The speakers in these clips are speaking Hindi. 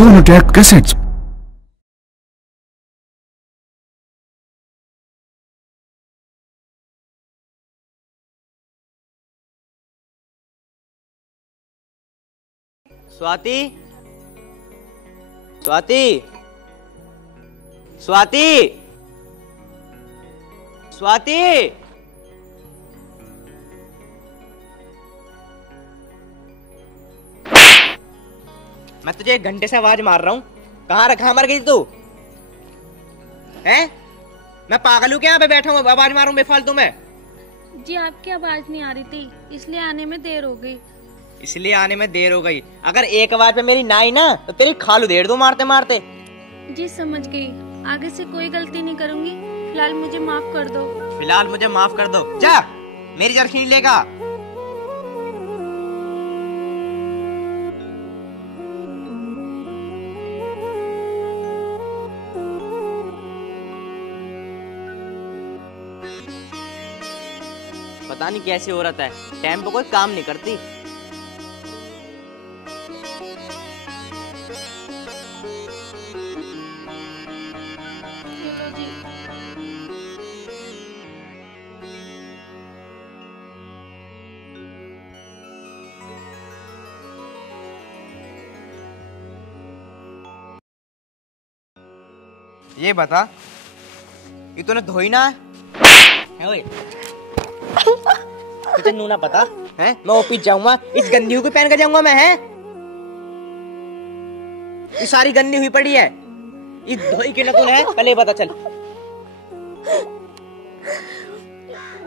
Sonotech Cassettes. स्वाति, स्वाति, स्वाति, स्वाति। मैं तुझे 1 घंटे से आवाज मार रहा हूँ, कहाँ मर गई तू? हैं? मैं पागल हूँ क्या? यहाँ पे बैठा हूँ आवाज मारूं बेफालतू में? जी आपकी आवाज नहीं आ रही थी, इसलिए आने में देर हो गई। इसलिए आने में देर हो गई? अगर एक आवाज पे मेरी नाई ना तो तेरी खालू देड़ दो मारते मारते। जी समझ गई, आगे से कोई गलती नहीं करूंगी। फिलहाल मुझे माफ कर दो। फिलहाल मुझे माफ कर दो। जा मेरी जर्सी लेगा। पता नहीं कैसी औरत है, टाइम पे कोई काम नहीं करती। ये बता, ये तूने धोई ना है? ओए तुझे नू ना पता है? मैं ऑफिस जाऊंगा, इस गंदी को पहन कर जाऊंगा मैं, है? ये सारी गंदी हुई पड़ी है, ये धोई के ना तूने है? पहले पता चल।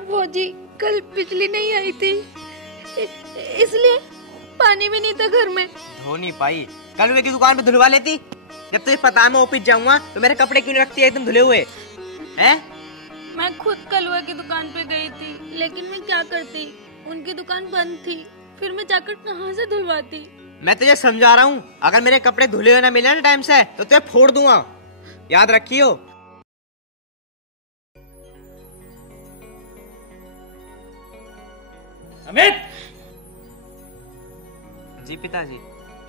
वो जी कल बिजली नहीं आई थी, इसलिए पानी भी नहीं था घर में। धो नहीं पाई? कल की दुकान पे धुलवा लेती। जब तुझे पता है मैं ऑफिस जाऊंगा तो मेरे कपड़े क्यों नहीं रखती है एकदम धुले हुए? हैं? मैं खुद कलुआ की दुकान पे गई थी, लेकिन मैं क्या करती, उनकी दुकान बंद थी। फिर मैं जाकर कहाँ से धुलवाती? मैं तुझे समझा रहा हूँ, अगर मेरे कपड़े धुले हुए ना मिले ना टाइम से तो तुझे फोड़ दूंगा, याद रखियो। अमित! जी पिताजी।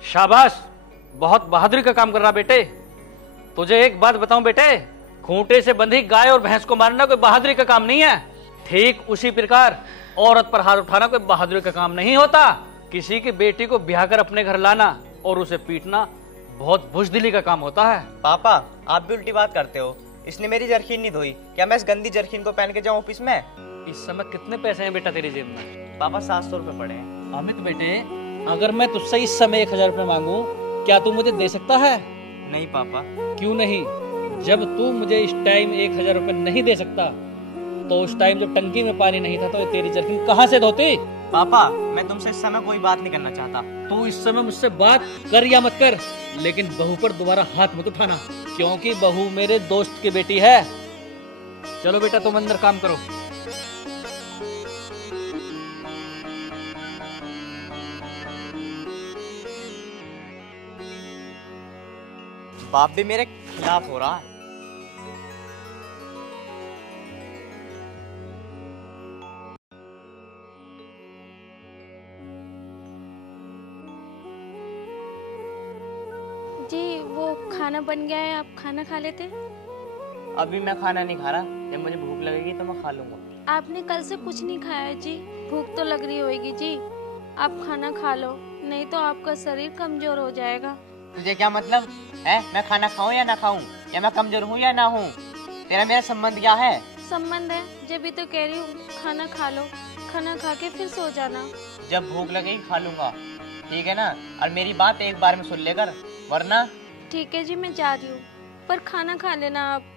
शाबाश, बहुत बहादुरी का काम कर रहा बेटे। तुझे एक बात बताऊं बेटे, खूंटे से बंधी गाय और भैंस को मारना कोई बहादुरी का काम नहीं है। ठीक उसी प्रकार औरत पर हाथ उठाना कोई बहादुरी का काम नहीं होता। किसी की बेटी को ब्याह कर अपने घर लाना और उसे पीटना बहुत बुज़दिली का काम होता है। पापा आप भी उल्टी बात करते हो। इसने मेरी जर्किन नहीं धोई, क्या मैं इस गंदी जर्किन को पहन के जाऊं ऑफिस में? इस समय कितने पैसे हैं बेटा तेरी जेब में? पापा 700 रुपए पड़े हैं। अमित बेटे, अगर मैं तुझसे इस समय 1000 रुपए मांगू, क्या तू मुझे दे सकता है? नहीं पापा। क्यों नहीं? जब तू मुझे इस टाइम 1000 रुपए नहीं दे सकता, तो उस टाइम जब टंकी में पानी नहीं था तो ये तेरी जर्किन कहाँ से धोती? पापा मैं तुमसे इस समय कोई बात नहीं करना चाहता। तू इस समय मुझसे बात कर या मत कर, लेकिन बहू पर दोबारा हाथ मत उठाना, क्योंकि बहू मेरे दोस्त की बेटी है। चलो बेटा तुम अंदर काम करो। बाप भी मेरे खिलाफ हो रहा है। जी वो खाना बन गया है, आप खाना खा लेते? अभी मैं खाना नहीं खा रहा, जब मुझे भूख लगेगी तो मैं खा लूंगा। आपने कल से कुछ नहीं खाया जी, भूख तो लग रही होगी जी। आप खाना खा लो, नहीं तो आपका शरीर कमजोर हो जाएगा। तुझे क्या मतलब है मैं खाना खाऊं या ना खाऊं, या मैं कमजोर हूँ या ना हूँ? तेरा मेरा संबंध क्या है? संबंध है, जब भी तो कह रही हूँ खाना खा लो, खाना खा के फिर सो जाना। जब भूख लगेगी खा लूंगा, ठीक है ना? और मेरी बात एक बार में सुन लेकर, वरना। ठीक है जी मैं जा रही हूँ, पर खाना खा लेना आप।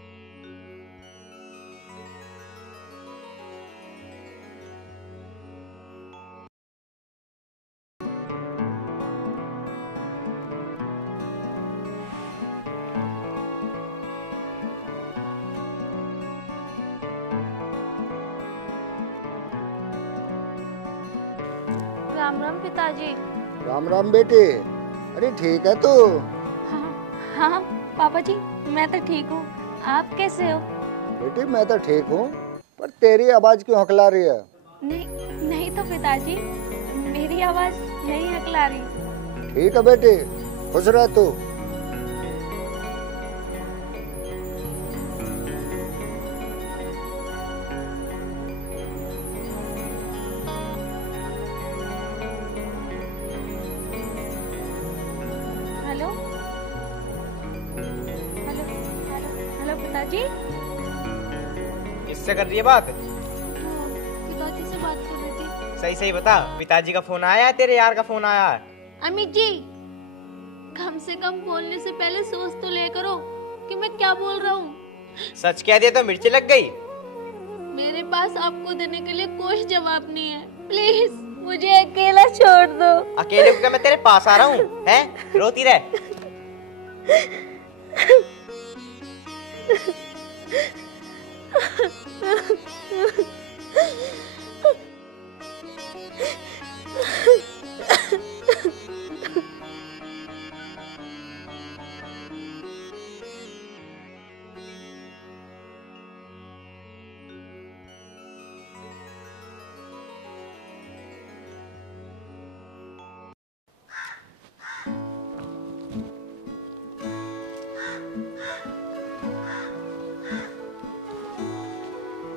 राम राम पिताजी। राम राम बेटे। अरे ठीक है तू? हाँ पापा जी मैं तो ठीक हूँ, आप कैसे हो? बेटी मैं तो ठीक हूँ, पर तेरी आवाज क्यों हकला रही है? नहीं तो पिताजी, मेरी आवाज नहीं हकला रही। ठीक है बेटी, खुश रह तू। पिताजी किससे कर रही है बात? पिताजी से बात कर रही थी। सही सही बता, पिताजी का फोन आया है तेरे यार का फोन आया है? अमित जी, कम से कम बोलने से पहले सोच तो ले करो कि मैं क्या बोल रहा हूँ। सच कह दिया तो मिर्ची लग गई। मेरे पास आपको देने के लिए कोई जवाब नहीं है। प्लीज मुझे अकेला छोड़ दो। अकेले को क्या मैं तेरे पास आ रहा हूँ? हैं? रोती रह।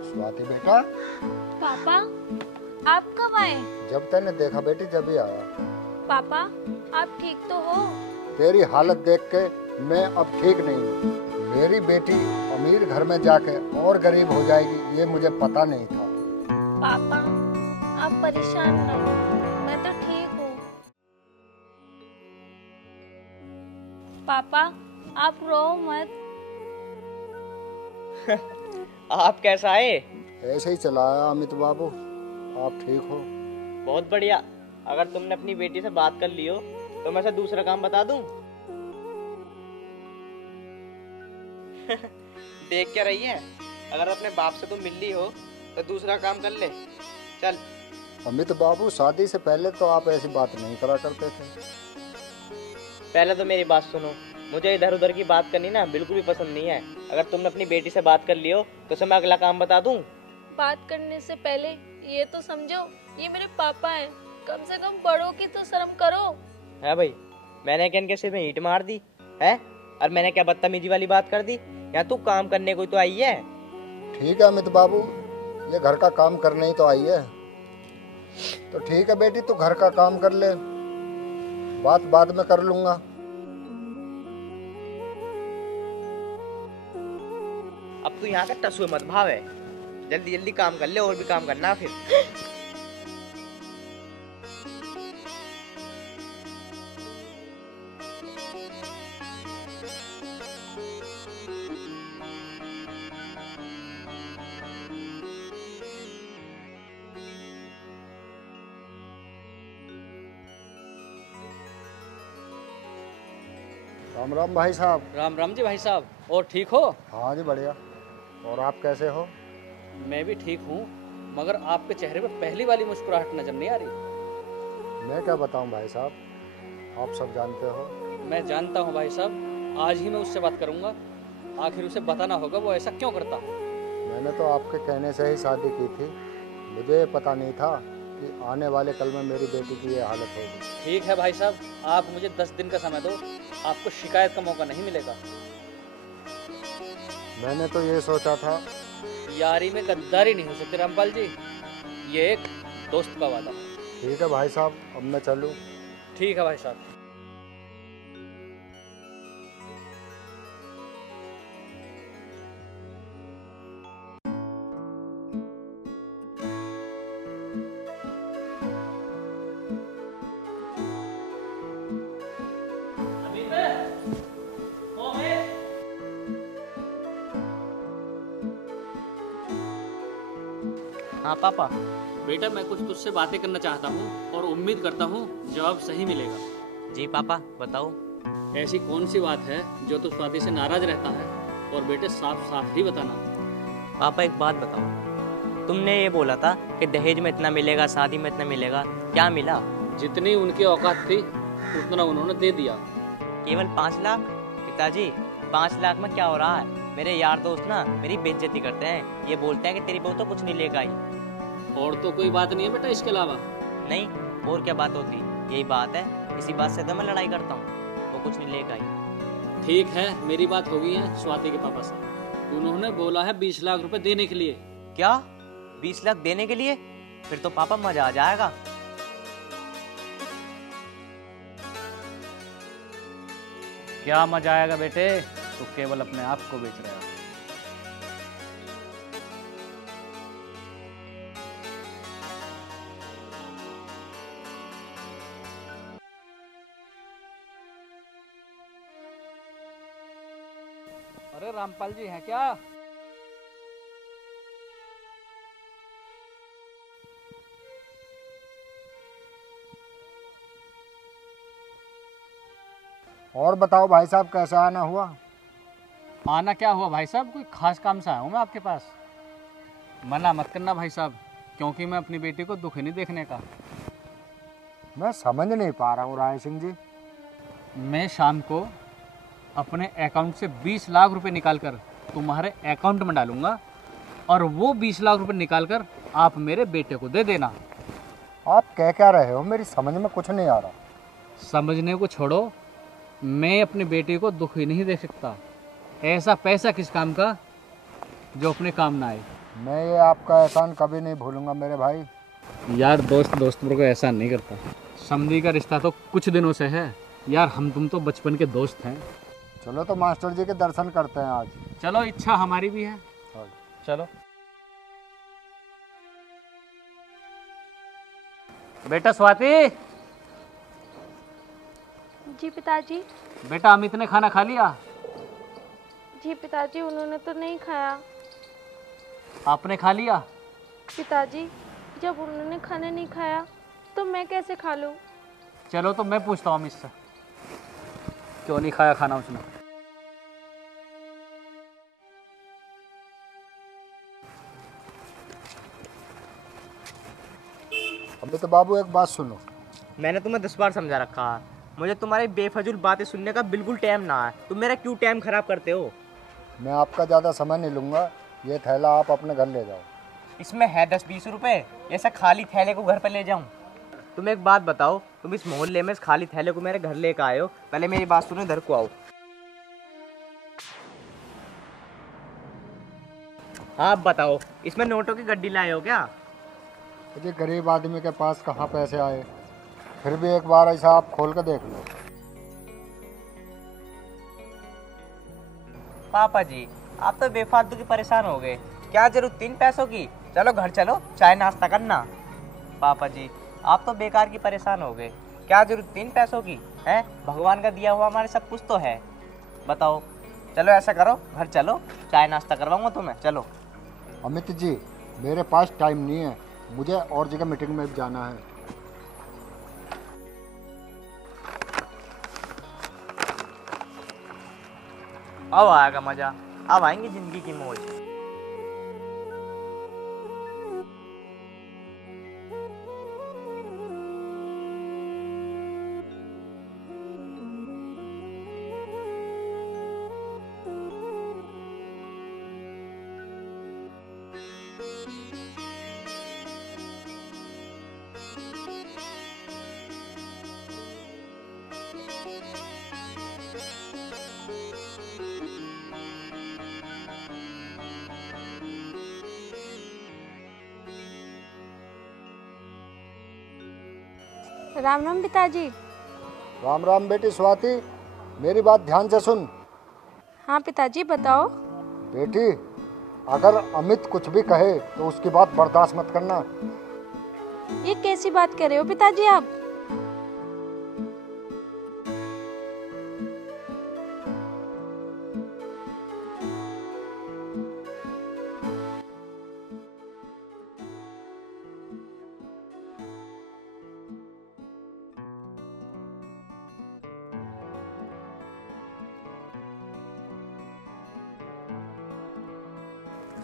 स्वाति बेटा, पापा आप कब आए? जब तैने देखा बेटी जब ही आया। पापा आप ठीक तो हो? तेरी हालत देख के मैं अब ठीक नहीं हूँ। मेरी बेटी अमीर घर में जाके और गरीब हो जाएगी ये मुझे पता नहीं था। पापा आप परेशान न हो, मैं तो ठीक हूँ। पापा आप रो मत। आप कैसा आए? ऐसे ही चलाया अमित बाबू, आप ठीक हो? बहुत बढ़िया। अगर तुमने अपनी बेटी से बात कर ली हो तो मैं से दूसरा काम बता दूं? देख क्या रही है? अगर अपने बाप से तुम मिल ली हो तो दूसरा काम कर ले। चल। अमित बाबू, शादी से पहले तो आप ऐसी बात नहीं करा करते थे। पहले तो मेरी बात सुनो, मुझे इधर उधर की बात करनी ना बिल्कुल भी पसंद नहीं है। अगर तुमने अपनी बेटी से बात कर ली हो तो मैं अगला काम बता दूं? बात करने से पहले ये तो समझो ये मेरे पापा हैं। कम से कम बड़ों की तो शर्म करो। है भाई, मैंने क्या इनके सिर में ईंट मार दी है? और मैंने क्या बदतमीजी वाली बात कर दी? या तू काम करने को तो आई है? ठीक है अमित बाबू, ये घर का काम करने ही तो आई है। तो ठीक है बेटी, तू घर का काम कर ले, बात बाद में कर लूंगा। अब तू यहाँ का टसुए मत भाव है। जल्दी जल्दी काम कर ले, और भी काम करना फिर। राम राम भाई साहब। राम राम जी भाई साहब, और ठीक हो? हाँ जी बढ़िया। और आप कैसे हो? मैं भी ठीक हूँ, मगर आपके चेहरे पे पहली वाली मुस्कुराहट नजर नहीं आ रही। मैं क्या बताऊं भाई साहब, आप सब जानते हो। मैं जानता हूँ भाई साहब, आज ही मैं उससे बात करूँगा। आखिर उसे बताना होगा वो ऐसा क्यों करता है। मैंने तो आपके कहने से ही शादी की थी, मुझे पता नहीं था कि आने वाले कल में मेरी बेटी की ये हालत होगी। ठीक है भाई साहब, आप मुझे 10 दिन का समय दो, आपको शिकायत का मौका नहीं मिलेगा। मैंने तो ये सोचा था। यारी में गद्दारी नहीं हो सकती रामपाल जी, ये एक दोस्त का वादा। ठीक है भाई साहब, अब मैं चलूं? ठीक है भाई साहब। हाँ पापा। बेटा मैं कुछ तुझसे बातें करना चाहता हूँ और उम्मीद करता हूँ जवाब सही मिलेगा। जी पापा बताओ। ऐसी कौन सी बात है जो तू स्वाति से नाराज रहता है? और बेटे साफ साफ ही बताना। पापा एक बात बताओ, तुमने ये बोला था कि दहेज में इतना मिलेगा, शादी में इतना मिलेगा, क्या मिला? जितनी उनकी औकात थी उतना उन्होंने दे दिया। केवल 5 लाख? पिताजी 5 लाख में क्या हो रहा है? मेरे यार दोस्त ना मेरी बेइज्जती करते हैं, ये बोलते हैं कि तेरी बहू तो कुछ नहीं लेकर आई। और तो कोई बात नहीं है बेटा इसके अलावा? नहीं, और क्या बात होती? यही बात है, इसी बात से तो मैं लड़ाई करता हूँ, वो कुछ नहीं लेकर आई। ठीक है, मेरी बात हो गई है स्वाति के पापा से। उन्होंने बोला है 20 लाख रुपए देने के लिए। क्या 20 लाख देने के लिए? फिर तो पापा मजा आ जाएगा। क्या मजा आएगा बेटे, तो केवल अपने आप को बेच रहे हो। अरे रामपाल जी हैं क्या? और बताओ भाई साहब, कैसा आना हुआ? आना क्या हुआ भाई साहब, कोई खास काम से आया हूँ मैं आपके पास। मना मत करना भाई साहब, क्योंकि मैं अपनी बेटी को दुख ही नहीं देखने का। मैं समझ नहीं पा रहा हूँ राय सिंह जी। मैं शाम को अपने अकाउंट से 20 लाख रुपए निकालकर तुम्हारे अकाउंट में डालूंगा और वो 20 लाख रुपए निकालकर आप मेरे बेटे को दे देना। आप कह क्या रहे हो? मेरी समझ में कुछ नहीं आ रहा। समझने को छोड़ो, मैं अपनी बेटी को दुख ही नहीं दे सकता। ऐसा पैसा किस काम का जो अपने काम ना आए। मैं ये आपका एहसान कभी नहीं भूलूंगा मेरे भाई। यार दोस्त पर को एहसान नहीं करता। समधी का रिश्ता तो कुछ दिनों से है यार, हम तुम तो बचपन के दोस्त हैं। चलो तो मास्टर जी के दर्शन करते हैं आज। चलो, इच्छा हमारी भी है। चलो बेटा। स्वाति। जी पिताजी। बेटा अमित ने खाना खा लिया? जी पिताजी, उन्होंने तो नहीं खाया। आपने खा लिया? पिताजी, जब उन्होंने खाना नहीं खाया तो मैं कैसे खा लूं? चलो तो मैं पूछता हूँ अमित से, क्यों नहीं खाया खाना उसने। अमित बाबू एक बात सुनो। मैंने तुम्हें 10 बार समझा रखा है, मुझे तुम्हारी बेफजूल बातें सुनने का बिल्कुल टाइम ना है। तुम मेरा क्यों टाइम खराब करते हो? मैं आपका ज़्यादा समय नहीं लूँगा। ये थैला आप अपने घर ले जाओ। इसमें है 10-20 रुपए, ऐसा खाली थैले को घर पर ले जाऊं? तुम एक बात बताओ, तुम इस मोहल्ले में इस खाली थैले को मेरे घर लेकर आए हो? पहले मेरी बात सुनो, इधर को आओ। आप बताओ, इसमें नोटों की गड्डी लाए हो क्या? मुझे गरीब आदमी के पास कहाँ पैसे आए, फिर भी एक बार ऐसा आप खोल कर देख लो। पापा जी, आप तो बेफालतू की परेशान हो गए। क्या जरूरत 3 पैसों की? चलो घर चलो, चाय नाश्ता करना। पापा जी, आप तो बेकार की परेशान हो गए। क्या जरूरत 3 पैसों की है? भगवान का दिया हुआ हमारे सब कुछ तो है। बताओ, चलो ऐसा करो, घर चलो, चाय नाश्ता करवाऊंगा तुम्हें। चलो। अमित जी, मेरे पास टाइम नहीं है, मुझे और जगह मीटिंग में जाना है। अब आएगा मजा, अब आएंगी जिंदगी की मौज। राम राम पिताजी। राम राम बेटी स्वाति, मेरी बात ध्यान से सुन। हाँ पिताजी बताओ। बेटी, अगर अमित कुछ भी कहे तो उसकी बात बर्दाश्त मत करना। ये कैसी बात कर रहे हो पिताजी आप?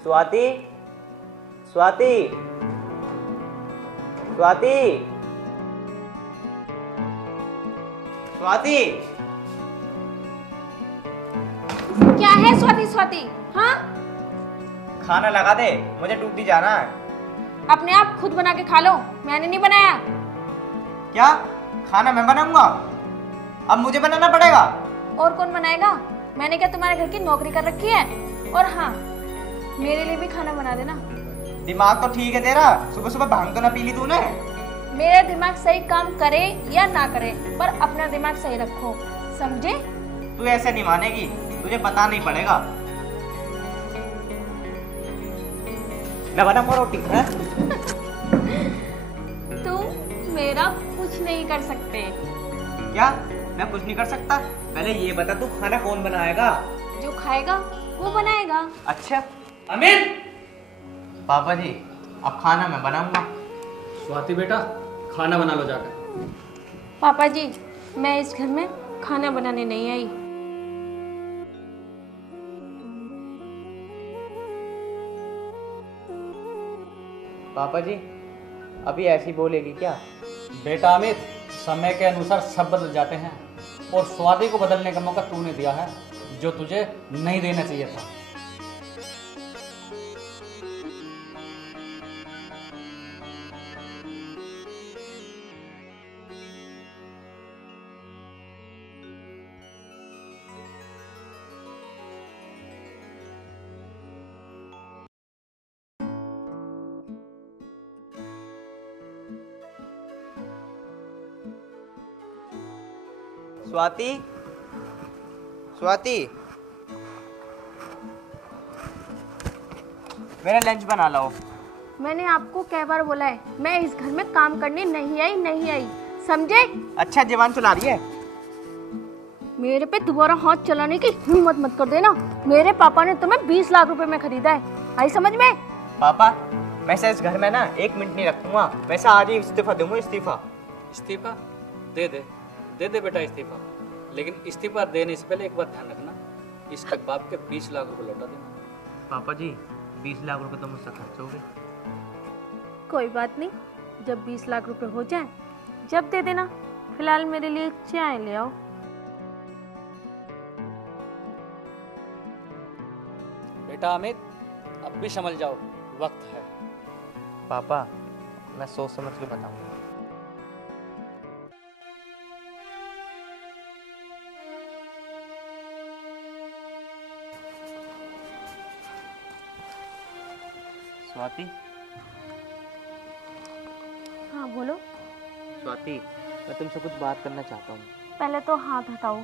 स्वाति, स्वाति, स्वाति, स्वाति। क्या है स्वाति? स्वाति हाँ, खाना लगा दे, मुझे ड्यूटी जाना है। अपने आप खुद बना के खा लो, मैंने नहीं बनाया। क्या? खाना मैं बनाऊंगा? अब मुझे बनाना पड़ेगा? और कौन बनाएगा? मैंने क्या तुम्हारे घर की नौकरी कर रखी है? और हाँ, मेरे लिए भी खाना बना देना। दिमाग तो ठीक है तेरा, सुबह सुबह भांग तो ना पी ली तूने? मेरा दिमाग सही काम करे या ना करे, पर अपना दिमाग सही रखो, समझे? तू ऐसे नहीं मानेगी, तुझे पता नहीं पड़ेगा। मैं बनाऊंगा रोटी है? तू मेरा कुछ नहीं कर सकते। क्या? मैं कुछ नहीं कर सकता? पहले ये बता, तू खाना कौन बनाएगा? जो खाएगा वो बनाएगा। अच्छा अमित, पापा जी, अब खाना मैं बनाऊंगा। स्वाति बेटा, खाना बना लो जाकर। पापा जी, मैं इस घर में खाना बनाने नहीं आई। पापा जी, अभी ऐसी बोलेगी क्या? बेटा अमित, समय के अनुसार सब बदल जाते हैं और स्वाति को बदलने का मौका तूने दिया है, जो तुझे नहीं देना चाहिए था। स्वाति, स्वाति, मेरा लंच बना लाओ। मैंने आपको कई बार बोला है, मैं इस घर में काम करने नहीं आई, समझे? अच्छा जवान चला रही है। मेरे पे दोबारा हाथ चलाने की हिम्मत मत कर देना। मेरे पापा ने तुम्हें 20 लाख रुपए में खरीदा है, आई समझ में? पापा, मैं से इस घर में ना 1 मिनट नहीं रखूंगा। मैं से आज ही इस्तीफा दूंगा। इस्तीफा? इस्तीफा दे दे बेटा इस्तीफा, लेकिन इस्तीफा देने से पहले एक बात ध्यान रखना, इसके बाप के 20 लाख रुपए लौटा देना। पापा जी, 20 लाख रुपए तो मुझसे खर्च हो गए। कोई बात नहीं, जब 20 लाख रुपए हो जाए जब दे देना। फिलहाल मेरे लिए चाय ले आओ। बेटा अमित, अब भी समझ जाओ, वक्त है। पापा, मैं सोच समझ के बताऊंगा। स्वाति, हाँ बोलो। स्वाति, मैं तुमसे कुछ बात करना चाहता हूँ। पहले तो हाथ हटाओ।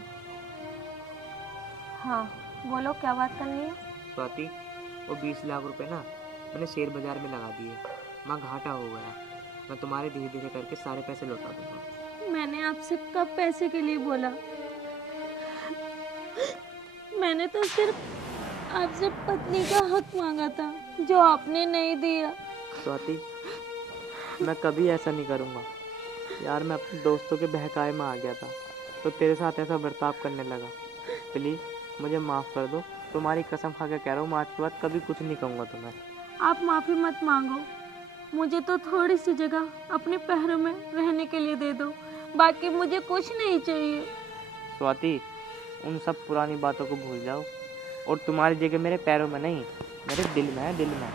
हाँ बोलो, क्या बात करनी है? स्वाति, वो 20 लाख रुपए ना मैंने शेयर बाजार में लगा दिए। वहाँ घाटा हो गया। मैं तुम्हारे धीरे धीरे करके सारे पैसे लौटा दूंगा। मैंने आपसे कब पैसे के लिए बोला? मैंने तो सिर्फ आपसे पत्नी का हक मांगा था, जो आपने नहीं दिया। स्वाति, मैं कभी ऐसा नहीं करूँगा यार। मैं अपने दोस्तों के बहकावे में आ गया था तो तेरे साथ ऐसा बर्ताव करने लगा। प्लीज़ मुझे माफ़ कर दो। तुम्हारी कसम खा के कह रहा हूँ, मैं आज के बाद कभी कुछ नहीं कहूँगा तुम्हें। आप माफ़ी मत मांगो, मुझे तो थोड़ी सी जगह अपने पैरों में रहने के लिए दे दो, बाकी मुझे कुछ नहीं चाहिए। स्वाति, उन सब पुरानी बातों को भूल जाओ और तुम्हारी जगह मेरे पैरों में नहीं, मेरे दिल में है, दिल में।